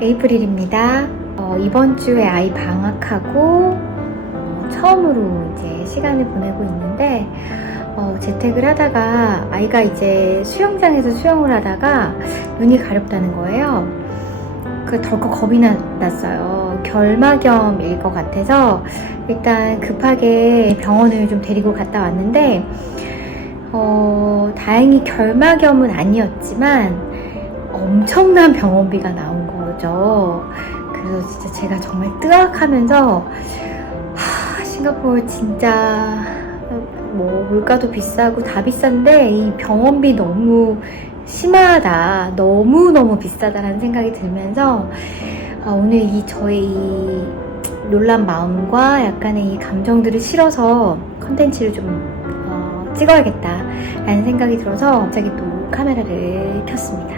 에이프릴입니다. 이번 주에 아이 방학하고 처음으로 이제 시간을 보내고 있는데 재택을 하다가 아이가 이제 수영장에서 수영을 하다가 눈이 가렵다는 거예요. 덜컥 겁이 났어요. 결막염일 것 같아서 일단 급하게 병원을 좀 데리고 갔다 왔는데 다행히 결막염은 아니었지만 엄청난 병원비가 나온 거죠. 그래서 진짜 제가 정말 뜨악하면서 싱가포르 진짜 뭐 물가도 비싸고 다 비싼데 이 병원비 너무 심하다, 너무너무 비싸다라는 생각이 들면서 오늘 저의 이 놀란 마음과 약간의 이 감정들을 실어서 컨텐츠를 좀 찍어야겠다라는 생각이 들어서 갑자기 또 카메라를 켰습니다.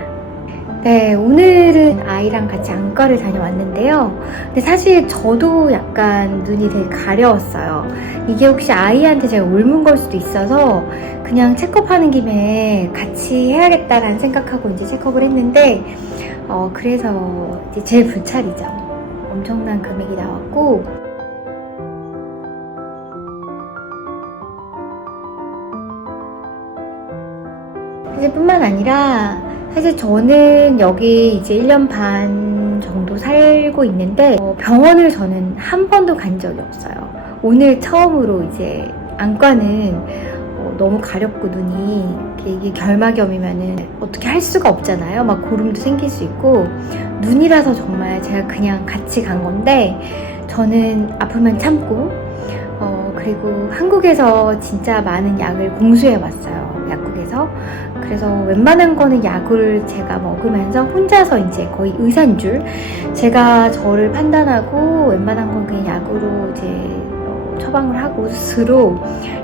네, 오늘은 아이랑 같이 안과를 다녀왔는데요. 근데 사실 저도 약간 눈이 되게 가려웠어요. 이게 혹시 아이한테 제가 옮은 걸 수도 있어서 그냥 체크업하는 김에 같이 해야겠다라는 생각하고 이제 체크업을 했는데 그래서 이제 제일 불찰이죠. 엄청난 금액이 나왔고 사실 뿐만 아니라 사실 저는 여기 이제 1년 반 정도 살고 있는데 병원을 저는 한 번도 간 적이 없어요. 오늘 처음으로 이제 안과는 너무 가렵고 눈이 이게 결막염이면은 어떻게 할 수가 없잖아요. 막 고름도 생길 수 있고 눈이라서 정말 제가 그냥 같이 간 건데 저는 아프면 참고 그리고 한국에서 진짜 많은 약을 공수해 왔어요. 약국에서. 그래서 웬만한 거는 약을 제가 먹으면서 혼자서 이제 거의 의사인 줄 제가 저를 판단하고 웬만한 건 그냥 약으로 이제 처방을 하고 스스로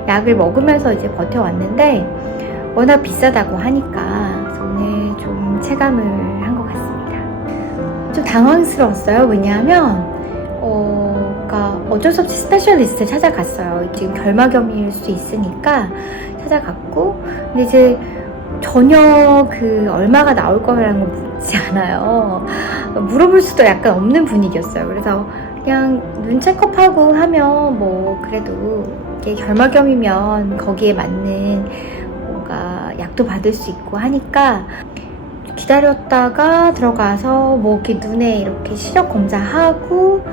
약을 먹으면서 이제 버텨왔는데 워낙 비싸다고 하니까 오늘 좀 체감을 한 것 같습니다. 좀 당황스러웠어요. 왜냐하면 그러니까 어쩔 수 없이 스페셜리스트를 찾아갔어요. 지금 결막염일 수 있으니까 찾아갔고 근데 이제 전혀 얼마가 나올 거라는 거 묻지 않아요. 물어볼 수도 약간 없는 분위기였어요. 그래서 그냥 눈 체크업하고 하면 뭐 그래도 이게 결막염이면 거기에 맞는 뭔가 약도 받을 수 있고 하니까 기다렸다가 들어가서 뭐 이렇게 눈에 이렇게 시력 검사하고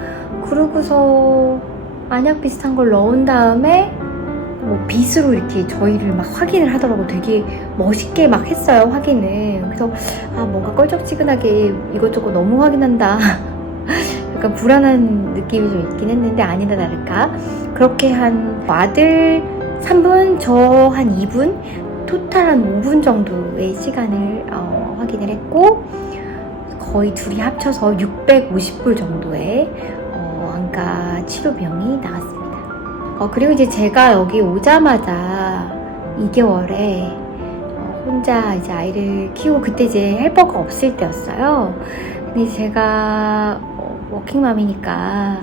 그러고서 안약 비슷한 걸 넣은 다음에 뭐 빗으로 이렇게 저희를 막 확인을 하더라고. 되게 멋있게 막 했어요, 확인을. 그래서 뭔가 껄쩍지근하게 이것저것 너무 확인한다. 약간 불안한 느낌이 좀 있긴 했는데 아니다 다를까 그렇게 한 아들 3분, 저 한 2분, 토탈 한 5분 정도의 시간을 확인을 했고 거의 둘이 합쳐서 650불 정도의 안과 치료 비용이 나왔습니다. 그리고 이제 제가 여기 오자마자 2개월에 혼자 이제 아이를 키우고 그때 이제 헬퍼가 없을 때였어요. 근데 제가 워킹맘이니까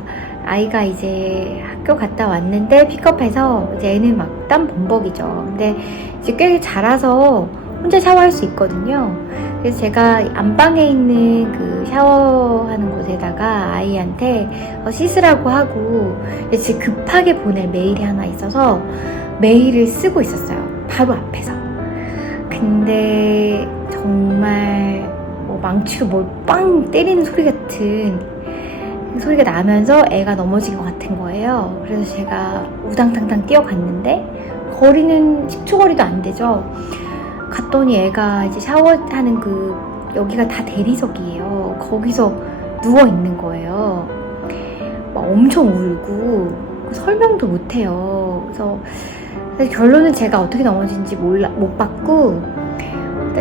아이가 이제 학교 갔다 왔는데 픽업해서 이제 애는 막 땀 범벅이죠. 근데 이제 꽤 자라서 혼자 샤워할 수 있거든요. 그래서 제가 안방에 있는 샤워하는 곳에다가 아이한테 씻으라고 하고 지금 급하게 보낼 메일이 하나 있어서 메일을 쓰고 있었어요. 바로 앞에서. 근데 정말 망치로 뭘 빵 때리는 소리 같은 소리가 나면서 애가 넘어진 것 같은 거예요. 그래서 제가 우당탕탕 뛰어갔는데 거리는 10초 거리도 안 되죠. 갔더니 애가 이제 샤워하는 여기가 다 대리석이에요. 거기서 누워있는 거예요. 막 엄청 울고 설명도 못해요. 그래서 결론은 제가 어떻게 넘어진지 못 봤고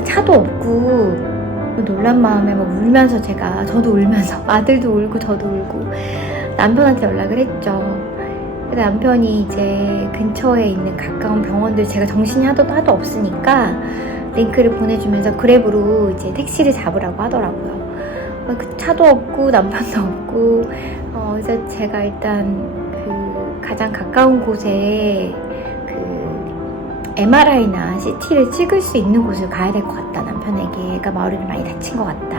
차도 없고 놀란 마음에 막 울면서 저도 울면서 아들도 울고 저도 울고 남편한테 연락을 했죠. 남편이 이제 근처에 있는 가까운 병원들 제가 정신이 하도 없으니까 링크를 보내주면서 그랩으로 이제 택시를 잡으라고 하더라고요. 차도 없고 남편도 없고 그래서 제가 일단 가장 가까운 곳에 MRI나 CT를 찍을 수 있는 곳을 가야 될 것 같다. 남편에게 애가 머리를 많이 다친 것 같다.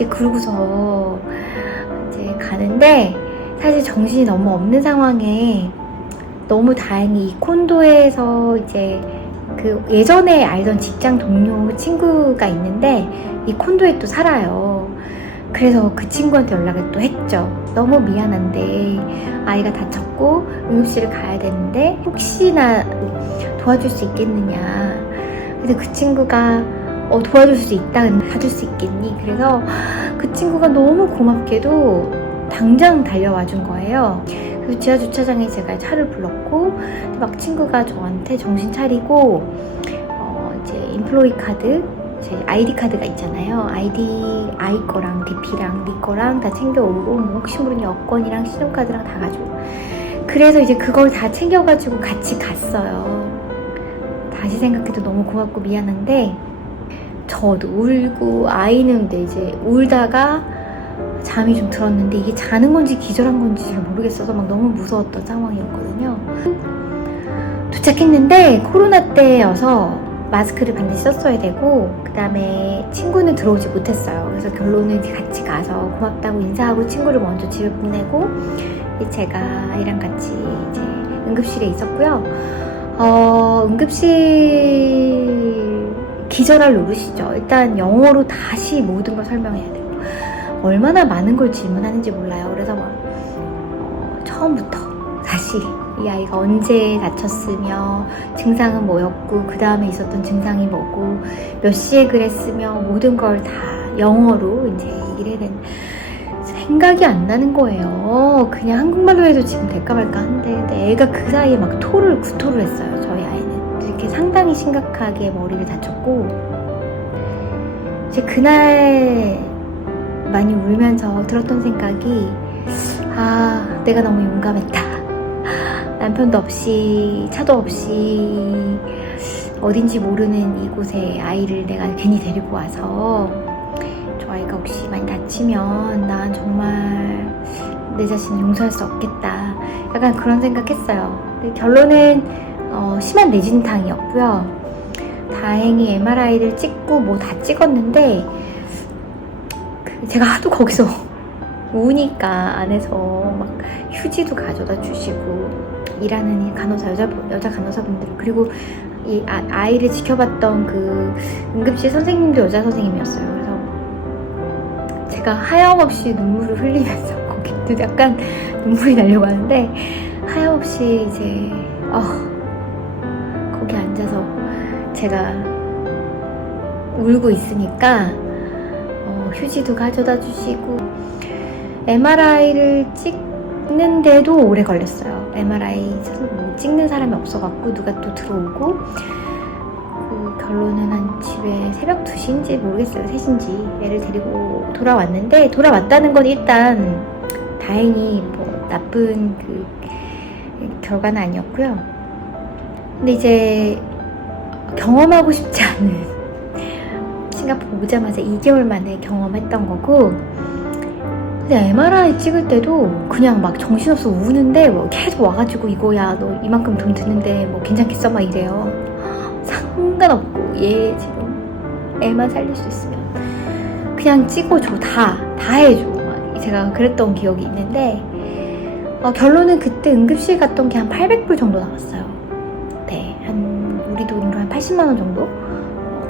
이제 그러고서 이제 가는데 사실 정신이 너무 없는 상황에 너무 다행히 이 콘도에서 이제 그 예전에 알던 직장 동료 친구가 있는데 이 콘도에 또 살아요. 그래서 그 친구한테 연락을 또 했죠. 너무 미안한데 아이가 다쳤고 응급실을 가야 되는데 혹시나 도와줄 수 있겠느냐. 그래서 그 친구가 도와줄 수 있다. 봐줄 수 있겠니? 그래서 그 친구가 너무 고맙게도 당장 달려와 준 거예요. 그래서 지하 주차장에 제가 차를 불렀고 막 친구가 저한테 정신 차리고 이제 인플로이 카드, 제 아이디 카드가 있잖아요. 아이 거랑 DP랑 네 거랑 다 챙겨오고 뭐 혹시 모르니 여권이랑 신용카드랑 다 가지고 그래서 이제 그걸 다 챙겨가지고 같이 갔어요. 다시 생각해도 너무 고맙고 미안한데 저도 울고 아이는 근데 이제 울다가 잠이 좀 들었는데 이게 자는 건지 기절한 건지 잘 모르겠어서 막 너무 무서웠던 상황이었거든요. 도착했는데 코로나 때여서 마스크를 반드시 썼어야 되고 그 다음에 친구는 들어오지 못했어요. 그래서 결론은 같이 가서 고맙다고 인사하고 친구를 먼저 집에 보내고 제가 아이랑 같이 이제 응급실에 있었고요. 응급실 기절할 노릇이죠. 일단 영어로 다시 모든 걸 설명해야 돼요. 얼마나 많은 걸 질문하는지 몰라요. 그래서 막 처음부터 다시 이 아이가 언제 다쳤으며 증상은 뭐였고 그 다음에 있었던 증상이 뭐고 몇 시에 그랬으며 모든 걸 다 영어로 이제 얘기를 해야 되는 생각이 안 나는 거예요. 그냥 한국말로 해도 지금 될까 말까 한데 근데 애가 그 사이에 막 구토를 했어요. 저희 아이는 이렇게 상당히 심각하게 머리를 다쳤고 이제 그날 많이 울면서 들었던 생각이 내가 너무 용감했다. 남편도 없이 차도 없이 어딘지 모르는 이곳에 아이를 내가 괜히 데리고 와서 저 아이가 혹시 많이 다치면 난 정말 내 자신을 용서할 수 없겠다. 약간 그런 생각했어요. 결론은 심한 뇌진탕이었고요. 다행히 MRI를 찍고 뭐 다 찍었는데 제가 하도 거기서 우니까 안에서 막 휴지도 가져다 주시고 일하는 이 간호사 여자 간호사분들 그리고 이 아이를 지켜봤던 그 응급실 선생님도 여자 선생님이었어요. 그래서 제가 하염없이 눈물을 흘리면서 거기 약간 눈물이 나려고 하는데 하염없이 이제 거기 앉아서 제가 울고 있으니까 휴지도 가져다 주시고 MRI를 찍는데도 오래 걸렸어요. MRI 찍는 사람이 없어갖고 누가 또 들어오고 그 결론은 한 집에 새벽 2시인지 모르겠어요. 3시인지 애를 데리고 돌아왔는데 돌아왔다는 건 일단 다행히 뭐 나쁜 그 결과는 아니었고요. 근데 이제 경험하고 싶지 않은 싱가포르 오자마자 2개월 만에 경험했던 거고 근데 MRI 찍을 때도 그냥 막 정신없어 우는데 뭐 계속 와가지고 이거야 너 이만큼 돈 드는데 뭐 괜찮겠어 막 이래요. 상관없고 얘 지금 애만 살릴 수 있으면 그냥 찍어줘 다 해줘 막 제가 그랬던 기억이 있는데 결론은 그때 응급실 갔던 게 한 800불 정도 나왔어요. 네, 한 우리 돈으로 한 80만 원 정도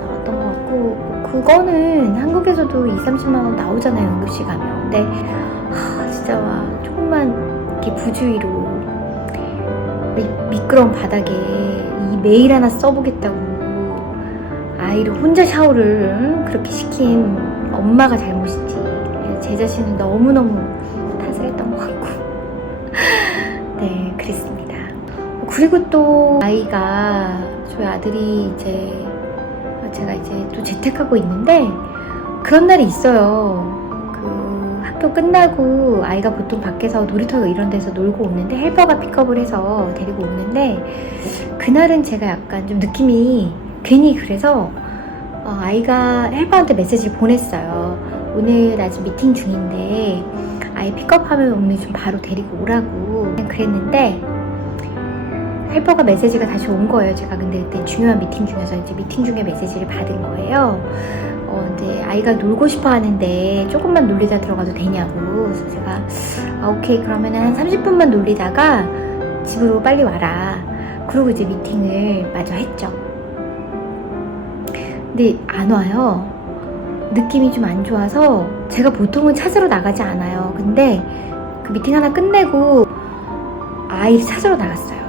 나왔던 것 같고 그거는 한국에서도 2-30만 원 나오잖아요. 응급실 가면. 근데 진짜 막 조금만 이렇게 부주의로 미끄러운 바닥에 이 메일 하나 써보겠다고 아이를 혼자 샤워를 그렇게 시킨 엄마가 잘못이지 제 자신은 너무너무 탓을 했던 것 같고 네 그랬습니다. 그리고 또 아이가 저희 아들이 이제 제가 이제 또 재택하고 있는데 그런 날이 있어요. 그 학교 끝나고 아이가 보통 밖에서 놀이터 이런 데서 놀고 오는데 헬퍼가 픽업을 해서 데리고 오는데 그날은 제가 약간 좀 느낌이 괜히 그래서 아이가 헬퍼한테 메시지를 보냈어요. 오늘 아직 미팅 중인데 아이 픽업하면 오늘 좀 바로 데리고 오라고 그랬는데 헬퍼가 메시지가 다시 온 거예요. 제가 근데 그때 중요한 미팅 중에서 이제 미팅 중에 메시지를 받은 거예요. 이제 아이가 놀고 싶어 하는데 조금만 놀리다 들어가도 되냐고. 그래서 제가 오케이, 그러면은 한 30분만 놀리다가 집으로 빨리 와라. 그러고 이제 미팅을 마저 했죠. 근데 안 와요. 느낌이 좀 안 좋아서 제가 보통은 찾으러 나가지 않아요. 근데 그 미팅 하나 끝내고 아이를 찾으러 나갔어요.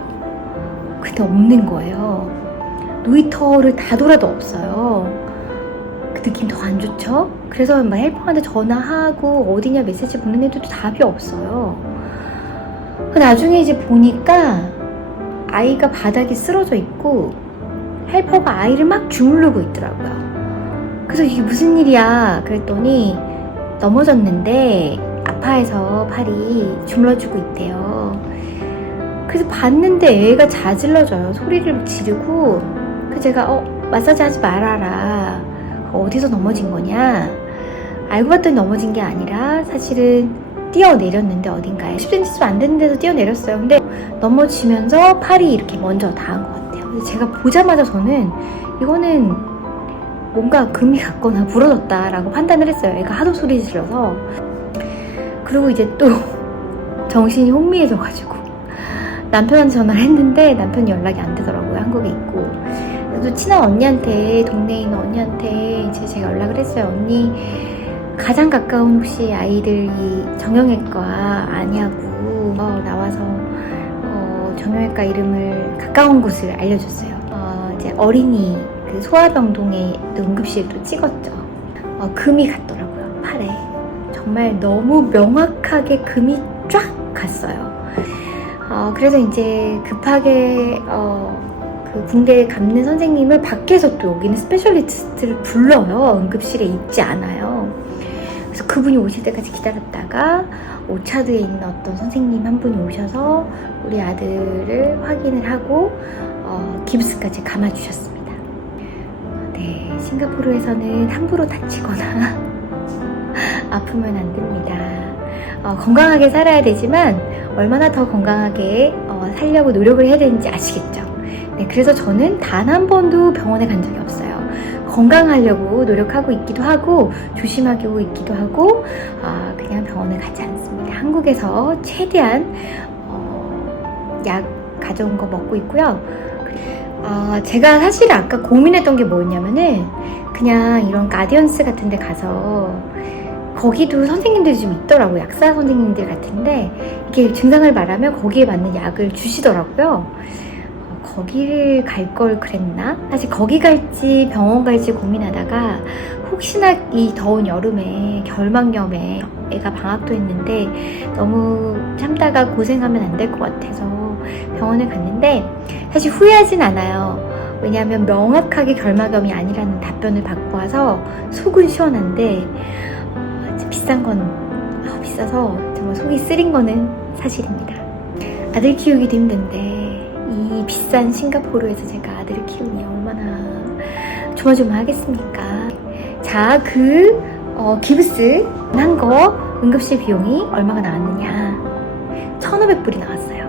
근데 없는 거예요. 놀이터를 다 돌아도 없어요. 그 느낌 더 안 좋죠? 그래서 막 헬퍼한테 전화하고 어디냐 메시지 보내는데도 답이 없어요. 나중에 이제 보니까 아이가 바닥에 쓰러져 있고 헬퍼가 아이를 막 주무르고 있더라고요. 그래서 이게 무슨 일이야 그랬더니 넘어졌는데 아파해서 팔이 주물러주고 있대요. 그래서 봤는데 애가 자질러져요. 소리를 지르고. 그래서 제가 마사지 하지 말아라. 어디서 넘어진 거냐? 알고 봤더니 넘어진 게 아니라 사실은 뛰어내렸는데 어딘가에 10cm도 안 되는 데서 뛰어내렸어요. 근데 넘어지면서 팔이 이렇게 먼저 닿은 것 같아요. 그래서 제가 보자마자 저는 이거는 뭔가 금이 갔거나 부러졌다라고 판단을 했어요. 애가 하도 소리 질러서. 그리고 이제 또 정신이 혼미해져가지고 남편한테 전화를 했는데 남편이 연락이 안 되더라고요. 한국에 있고. 그래도 친한 언니한테, 동네에 있는 언니한테 이제 제가 연락을 했어요. 언니, 가장 가까운 혹시 아이들이 정형외과 아냐고 나와서 정형외과 이름을 가까운 곳을 알려줬어요. 이제 어린이 그 소아병동에 응급실도 찍었죠. 금이 갔더라고요, 팔에. 정말 너무 명확하게 금이 쫙 갔어요. 그래서 이제 급하게 그 붕대에 감는 선생님을 밖에서 또 여기는 스페셜리스트를 불러요. 응급실에 있지 않아요. 그래서 그분이 오실 때까지 기다렸다가 오차드에 있는 어떤 선생님 한 분이 오셔서 우리 아들을 확인을 하고 깁스까지 감아주셨습니다. 네, 싱가포르에서는 함부로 다치거나 아프면 안 됩니다. 건강하게 살아야 되지만 얼마나 더 건강하게 살려고 노력을 해야 되는지 아시겠죠? 네, 그래서 저는 단 한 번도 병원에 간 적이 없어요. 건강하려고 노력하고 있기도 하고 조심하게 하고 있기도 하고 그냥 병원에 가지 않습니다. 한국에서 최대한 약 가져온 거 먹고 있고요. 제가 사실 아까 고민했던 게 뭐였냐면은 그냥 이런 가디언스 같은 데 가서 거기도 선생님들이 좀 있더라고요. 약사 선생님들 같은데 이게 증상을 말하면 거기에 맞는 약을 주시더라고요. 거기를 갈 걸 그랬나? 사실 거기 갈지 병원 갈지 고민하다가 혹시나 이 더운 여름에 결막염에 애가 방학도 했는데 너무 참다가 고생하면 안 될 것 같아서 병원을 갔는데 사실 후회하진 않아요. 왜냐하면 명확하게 결막염이 아니라는 답변을 받고 와서 속은 시원한데 비싼 건 비싸서 정말 속이 쓰린 거는 사실입니다. 아들 키우기도 힘든데 이 비싼 싱가포르에서 제가 아들을 키우니 얼마나 조마조마하겠습니까? 자, 그 기브스 한 거 응급실 비용이 얼마가 나왔느냐? 1,500불이 나왔어요.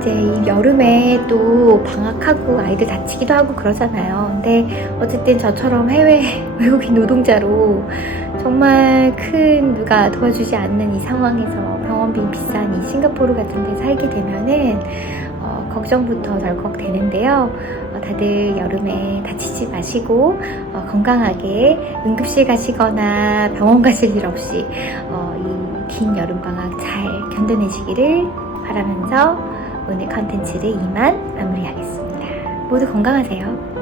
이제 이 여름에 또 방학하고 아이들 다치기도 하고 그러잖아요. 근데 어쨌든 저처럼 해외 외국인 노동자로 정말 큰 누가 도와주지 않는 이 상황에서 병원비 비싼 이 싱가포르 같은 데 살게 되면은 걱정부터 덜컥 되는데요. 다들 여름에 다치지 마시고 건강하게 응급실 가시거나 병원 가실 일 없이 이 긴 여름방학 잘 견뎌내시기를 바라면서 오늘 컨텐츠를 이만 마무리하겠습니다. 모두 건강하세요.